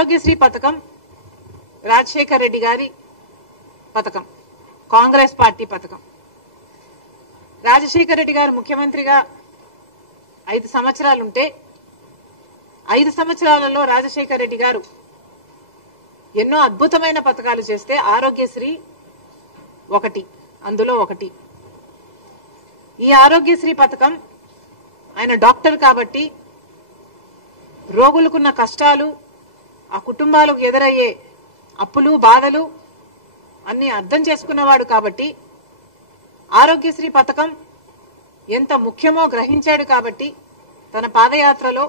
ఆరోగ్యశ్రీ పథకం రాజశేఖర్ రెడ్డి గారి పథకం, కాంగ్రెస్ పార్టీ పథకం. రాజశేఖర్ రెడ్డి గారు ముఖ్యమంత్రిగా 5 సంవత్సరాలుంటే 5 సంవత్సరాలలో రాజశేఖర్ రెడ్డి గారు ఎన్నో అద్భుతమైన పథకాలు చేస్తే ఆరోగ్యశ్రీ అందులో ఒకటి. ఈ ఆరోగ్యశ్రీ పథకం ఆయన డాక్టర్ కాబట్టి రోగులకున్న కష్టాలు, ఆ కుటుంబాలకు ఎదురయ్యే అప్పులు బాధలు అన్ని అర్థం చేసుకున్నవాడు కాబట్టి ఆరోగ్యశ్రీ పథకం ఎంత ముఖ్యమో గ్రహించాడు కాబట్టి తన పాదయాత్రలో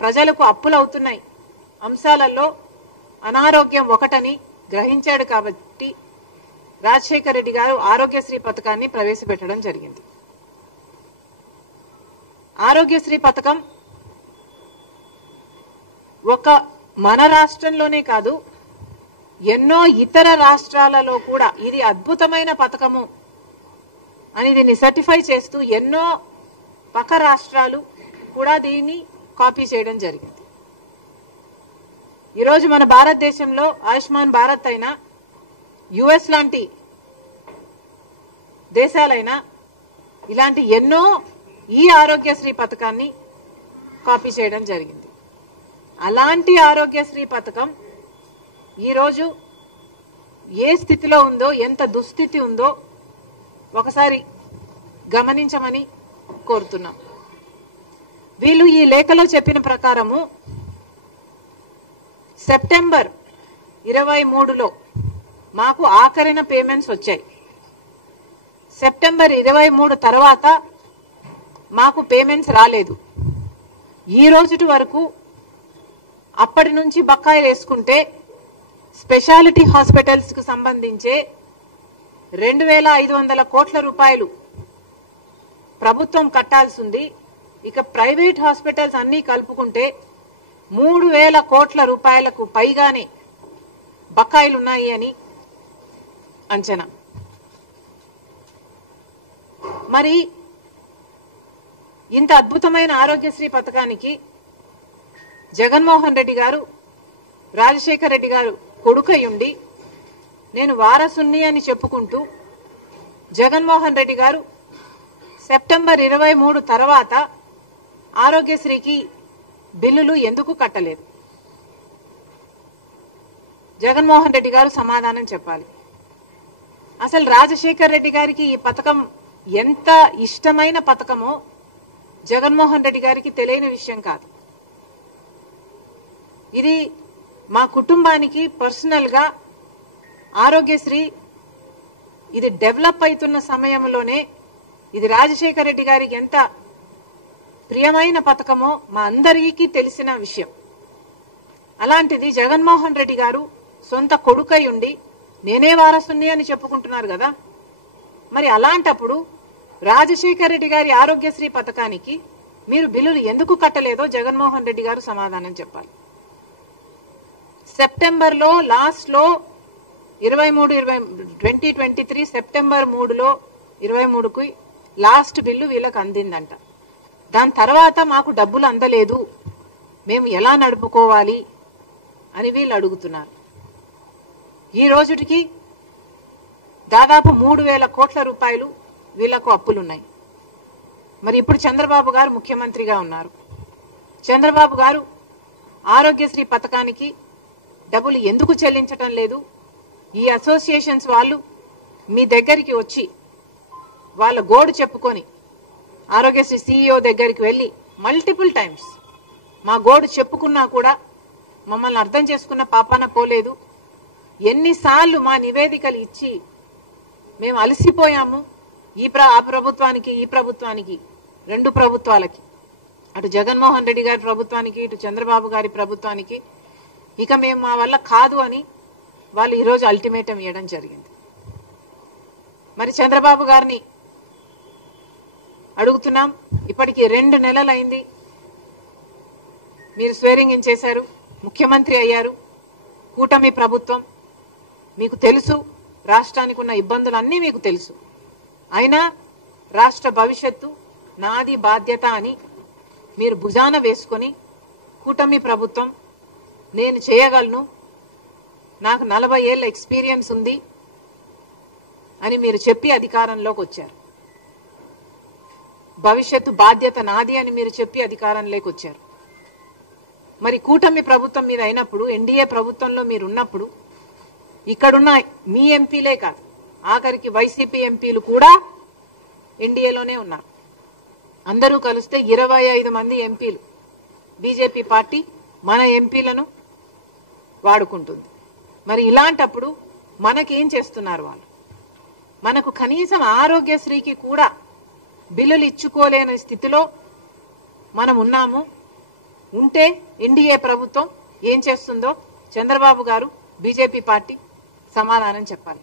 ప్రజలకు అప్పులు అవుతున్నాయి అంశాలలో అనారోగ్యం ఒకటని గ్రహించాడు కాబట్టి రాజశేఖర్ రెడ్డి గారు ఆరోగ్యశ్రీ పథకాన్ని ప్రవేశపెట్టడం జరిగింది. ఆరోగ్యశ్రీ పథకం ఒక మన రాష్ట్రంలోనే కాదు, ఎన్నో ఇతర రాష్ట్రాలలో కూడా ఇది అద్భుతమైన పథకము అని దీన్ని సర్టిఫై చేస్తూ ఎన్నో పక్క రాష్ట్రాలు కూడా దీన్ని కాపీ చేయడం జరిగింది. ఈరోజు మన భారతదేశంలో ఆయుష్మాన్ భారత్ అయినా యుఎస్ లాంటి దేశాలైనా ఇలాంటి ఎన్నో ఈ ఆరోగ్యశ్రీ పథకాన్ని కాపీ చేయడం జరిగింది. అలాంటి ఆరోగ్యశ్రీ పథకం ఈరోజు ఏ స్థితిలో ఉందో, ఎంత దుస్థితి ఉందో ఒకసారి గమనించమని కోరుతున్నాం. వీళ్ళు ఈ లేఖలో చెప్పిన ప్రకారము సెప్టెంబర్ 23లో మాకు ఆఖరిన పేమెంట్స్ వచ్చాయి. సెప్టెంబర్ 23 తర్వాత మాకు పేమెంట్స్ రాలేదు. ఈ రోజుటి వరకు అప్పటి నుంచి బకాయిలు వేసుకుంటే స్పెషాలిటీ హాస్పిటల్స్ కు సంబంధించే 2500 కోట్ల రూపాయలు ప్రభుత్వం కట్టాల్సి ఉంది. ఇక ప్రైవేట్ హాస్పిటల్స్ అన్ని కలుపుకుంటే 3000 కోట్ల రూపాయలకు పైగానే బకాయిలున్నాయి అని అంచనా. మరి ఇంత అద్భుతమైన ఆరోగ్యశ్రీ పథకానికి జగన్మోహన్ రెడ్డి గారు రాజశేఖర్ రెడ్డి గారు కొడుకయ్యుండి నేను వారసుని అని చెప్పుకుంటూ జగన్మోహన్ రెడ్డి గారు సెప్టెంబర్ 23 తర్వాత ఆరోగ్యశ్రీకి బిల్లులు ఎందుకు కట్టలేదు? జగన్మోహన్ రెడ్డి గారు సమాధానం చెప్పాలి. అసలు రాజశేఖర్ రెడ్డి గారికి ఈ పథకం ఎంత ఇష్టమైన పథకమో జగన్మోహన్ రెడ్డి గారికి తెలియని విషయం కాదు. ఇది మా కుటుంబానికి పర్సనల్ గా ఆరోగ్యశ్రీ ఇది డెవలప్ అవుతున్న సమయంలోనే ఇది రాజశేఖర్ రెడ్డి గారికి ఎంత ప్రియమైన పథకమో మా అందరికీ తెలిసిన విషయం. అలాంటిది జగన్మోహన్ రెడ్డి గారు సొంత కొడుకై ఉండి నేనే వారసుని అని చెప్పుకుంటున్నారు కదా. మరి అలాంటప్పుడు రాజశేఖర్ రెడ్డి గారి ఆరోగ్యశ్రీ పథకానికి మీరు బిల్లులు ఎందుకు కట్టలేదో జగన్మోహన్ రెడ్డి గారు సమాధానం చెప్పాలి. సెప్టెంబర్ లో లాస్ట్ లో 2023 సెప్టెంబర్ 3లో 23కి లాస్ట్ బిల్లు వీళ్ళకి అందిందంట. దాని తర్వాత మాకు డబ్బులు అందలేదు, మేము ఎలా నడుపుకోవాలి అని వీళ్ళు అడుగుతున్నారు. ఈ రోజుటికి దాదాపు 3000 కోట్ల రూపాయలు వీళ్లకు అప్పులున్నాయి. మరి ఇప్పుడు చంద్రబాబు గారు ముఖ్యమంత్రిగా ఉన్నారు. చంద్రబాబు గారు ఆరోగ్యశ్రీ పథకానికి డబ్బులు ఎందుకు చెల్లించటం లేదు? ఈ అసోసియేషన్స్ వాళ్ళు మీ దగ్గరికి వచ్చి వాళ్ళ గోడు చెప్పుకొని ఆరోగ్యశ్రీ సీఈఓ దగ్గరికి వెళ్లి మల్టిపుల్ టైమ్స్ మా గోడు చెప్పుకున్నా కూడా మమ్మల్ని అర్థం చేసుకున్న పాపాన పోలేదు. ఎన్నిసార్లు మా నివేదికలు ఇచ్చి మేము అలసిపోయాము. ఆ ప్రభుత్వానికి ఈ ప్రభుత్వానికి, 2 ప్రభుత్వాలకి, అటు జగన్మోహన్ రెడ్డి గారి ప్రభుత్వానికి ఇటు చంద్రబాబు గారి ప్రభుత్వానికి ఇక మేము మా వల్ల కాదు అని వాళ్ళు ఈరోజు అల్టిమేటం ఇవ్వడం జరిగింది. మరి చంద్రబాబు గారిని అడుగుతున్నాం, ఇప్పటికి 2 నెలలైంది. మీరు స్వేరింగ్ ఇన్ చేశారు, ముఖ్యమంత్రి అయ్యారు, కూటమి ప్రభుత్వం. మీకు తెలుసు రాష్ట్రానికి ఉన్న ఇబ్బందులన్నీ మీకు తెలుసు. అయినా రాష్ట్ర భవిష్యత్తు నాది బాధ్యత అని మీరు భుజాన వేసుకొని కూటమి ప్రభుత్వం నేను చేయగలను, నాకు 40 ఏళ్ల ఎక్స్పీరియన్స్ ఉంది అని మీరు చెప్పి అధికారంలోకి వచ్చారు. భవిష్యత్తు బాధ్యత నాది అని మీరు చెప్పి అధికారంలోకి వచ్చారు. మరి కూటమి ప్రభుత్వం మీద అయినప్పుడు, ఎన్డీఏ ప్రభుత్వంలో మీరు ఉన్నప్పుడు ఇక్కడున్న మీ ఎంపీలే కాదు, ఆఖరికి వైసీపీ ఎంపీలు కూడా ఎన్డీఏలోనే ఉన్నారు. అందరూ కలిస్తే 25 మంది ఎంపీలు. బీజేపీ పార్టీ మన ఎంపీలను వాడుకుంటుంది. మరి ఇలాంటప్పుడు మనకేం చేస్తున్నారు వాళ్ళు? మనకు కనీసం ఆరోగ్యశ్రీకి కూడా బిల్లులు ఇచ్చుకోలేని స్థితిలో మనం ఉన్నాము. ఉంటే ఎన్డీఏ ప్రభుత్వం ఏం చేస్తుందో చంద్రబాబు గారు, బీజేపీ పార్టీ సమాధానం చెప్పాలి.